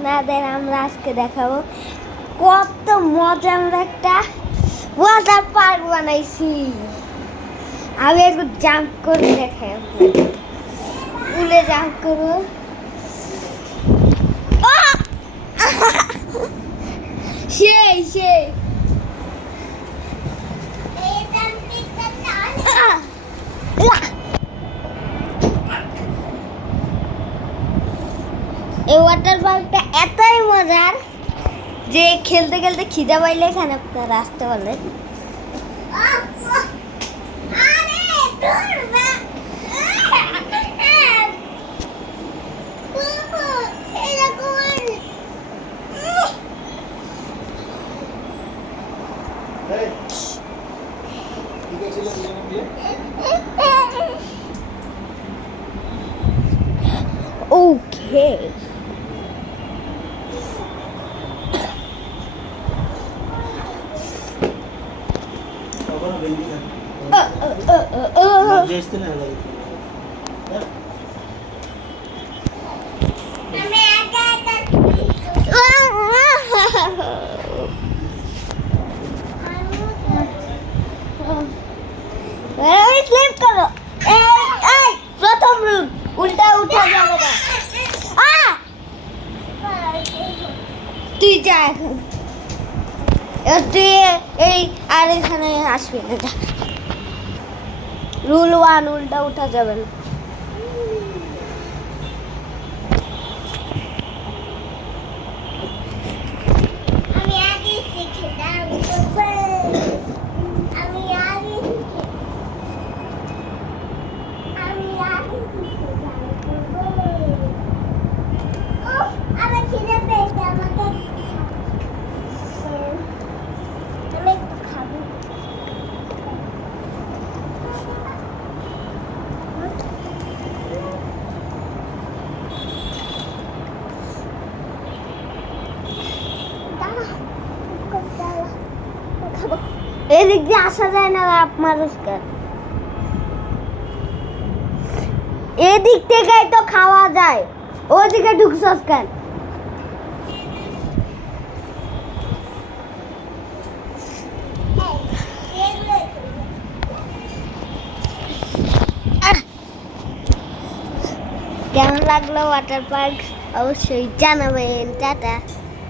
আপনাদের আমরা আজকে দেখাবো কত মজা আমরা একটা ওয়াটার পার্ক বানাইছি। আমি একটু জাম্প করে দেখাই, উলে জাম্প করবো। সেই সেই এই ওয়াটার পার্কটা এতই মজার যে খেলতে খেলতে খিদা পাইলে এখানে আপনারা আসতে পারলেন। Okay. স্লিপ করো। এই প্রথম রুম উল্টা উঠা যাবে না। তুই যা এখন, তুই এই আর এখানে আসবি না, যা। রুল 1 উল্টা উঠা যাবে না। আমি আগে শিখে এদিক দিয়ে আসা যায় না মানুষকার, এদিক থেকে তো খাওয়া যায়, ওদিকে ঢুকছস কেন? কেমন লাগলো ওয়াটার পার্ক অবশ্যই জানাবেন। টাটা।